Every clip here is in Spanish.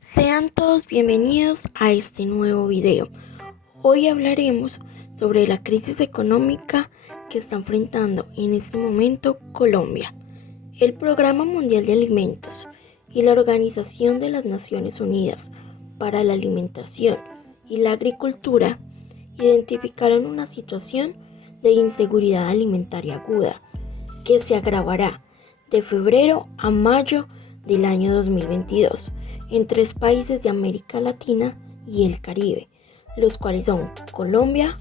Sean todos bienvenidos a este nuevo video. Hoy hablaremos sobre la crisis económica que está enfrentando en este momento Colombia. El Programa Mundial de Alimentos y la Organización de las Naciones Unidas para la Alimentación y la Agricultura identificaron una situación de inseguridad alimentaria aguda que se agravará de febrero a mayo del año 2022 en 3 países de América Latina y el Caribe, los cuales son Colombia,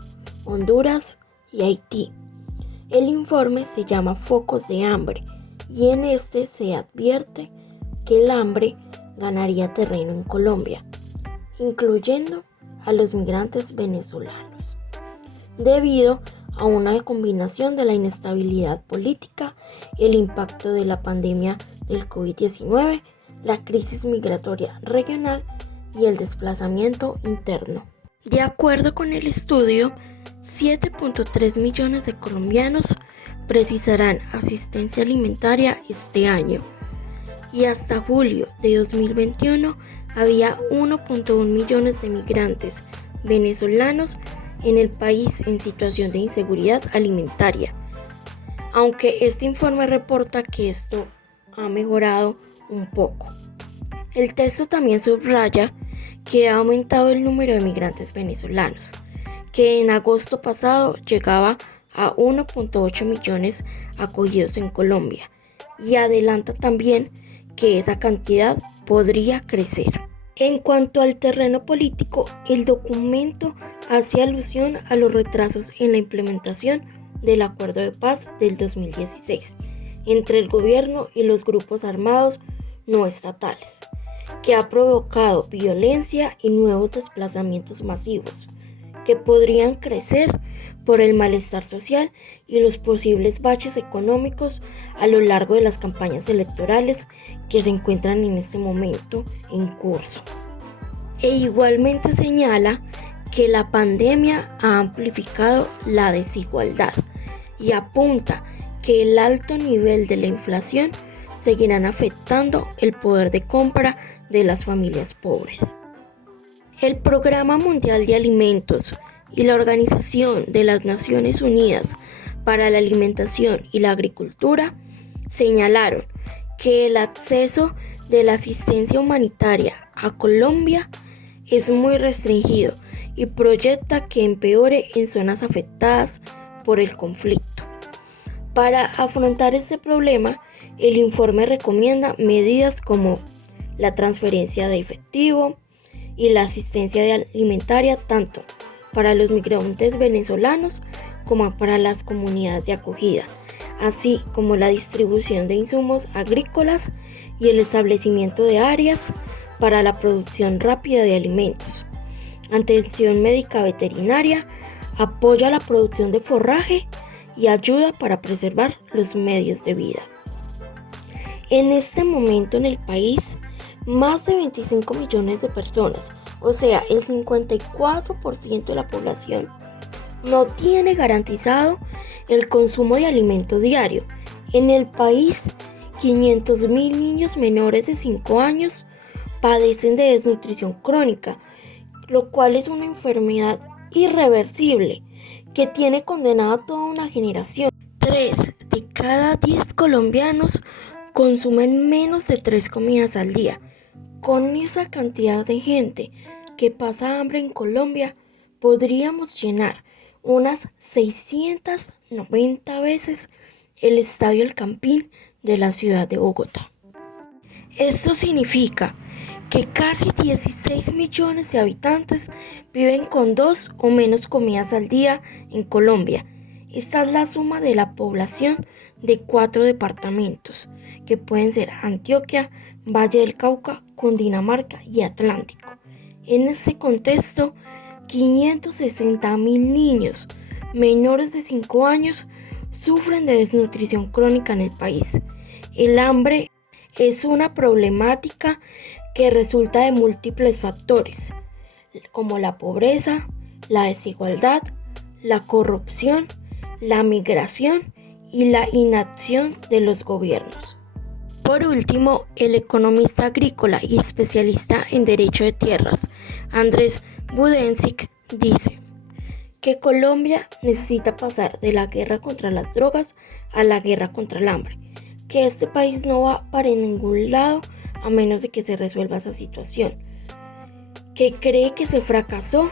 Honduras y Haití. El informe se llama Focos de Hambre y en este se advierte que el hambre ganaría terreno en Colombia, incluyendo a los migrantes venezolanos, debido a una combinación de la inestabilidad política, el impacto de la pandemia del COVID-19, la crisis migratoria regional y el desplazamiento interno. De acuerdo con el estudio, 7.3 millones de colombianos precisarán asistencia alimentaria este año y hasta julio de 2021 había 1.1 millones de migrantes venezolanos en el país en situación de inseguridad alimentaria, aunque este informe reporta que esto ha mejorado un poco. El texto también subraya que ha aumentado el número de migrantes venezolanos, que en agosto pasado llegaba a 1.8 millones acogidos en Colombia, y adelanta también que esa cantidad podría crecer. En cuanto al terreno político, el documento hace alusión a los retrasos en la implementación del Acuerdo de Paz del 2016 entre el gobierno y los grupos armados no estatales, que ha provocado violencia y nuevos desplazamientos masivos, que podrían crecer por el malestar social y los posibles baches económicos a lo largo de las campañas electorales que se encuentran en este momento en curso. E igualmente señala que la pandemia ha amplificado la desigualdad y apunta que el alto nivel de la inflación seguirán afectando el poder de compra de las familias pobres. El Programa Mundial de Alimentos y la Organización de las Naciones Unidas para la Alimentación y la Agricultura señalaron que el acceso de la asistencia humanitaria a Colombia es muy restringido y proyecta que empeore en zonas afectadas por el conflicto. Para afrontar este problema, el informe recomienda medidas como la transferencia de efectivo y la asistencia alimentaria tanto para los migrantes venezolanos como para las comunidades de acogida, así como la distribución de insumos agrícolas y el establecimiento de áreas para la producción rápida de alimentos, atención médica veterinaria, apoya la producción de forraje y ayuda para preservar los medios de vida. En este momento en el país, más de 25 millones de personas, o sea, el 54% de la población, no tiene garantizado el consumo de alimento diario. En el país, 500,000 niños menores de 5 años padecen de desnutrición crónica, lo cual es una enfermedad irreversible que tiene condenada a toda una generación. 3 de cada 10 colombianos consumen menos de 3 comidas al día. Con esa cantidad de gente que pasa hambre en Colombia, podríamos llenar unas 690 veces el Estadio El Campín de la ciudad de Bogotá. Esto significa que casi 16 millones de habitantes viven con 2 o menos comidas al día en Colombia. Esta es la suma de la población de 4 departamentos, que pueden ser Antioquia, Valle del Cauca, Cundinamarca y Atlántico. En este contexto, 560,000 niños menores de 5 años sufren de desnutrición crónica en el país. El hambre es una problemática que resulta de múltiples factores, como la pobreza, la desigualdad, la corrupción, la migración y la inacción de los gobiernos. Por último, el economista agrícola y especialista en derecho de tierras, Andrés Budenzik, dice que Colombia necesita pasar de la guerra contra las drogas a la guerra contra el hambre, que este país no va para ningún lado a menos de que se resuelva esa situación, que cree que se fracasó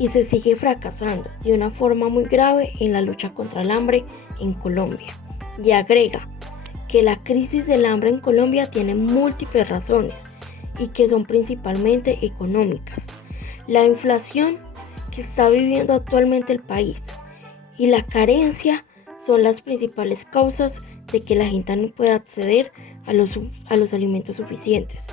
y se sigue fracasando de una forma muy grave en la lucha contra el hambre en Colombia. Y agrega que la crisis del hambre en Colombia tiene múltiples razones y que son principalmente económicas. La inflación que está viviendo actualmente el país y la carencia son las principales causas de que la gente no pueda acceder a los alimentos suficientes.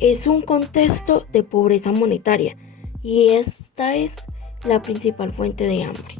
Es un contexto de pobreza monetaria y esta es la principal fuente de hambre.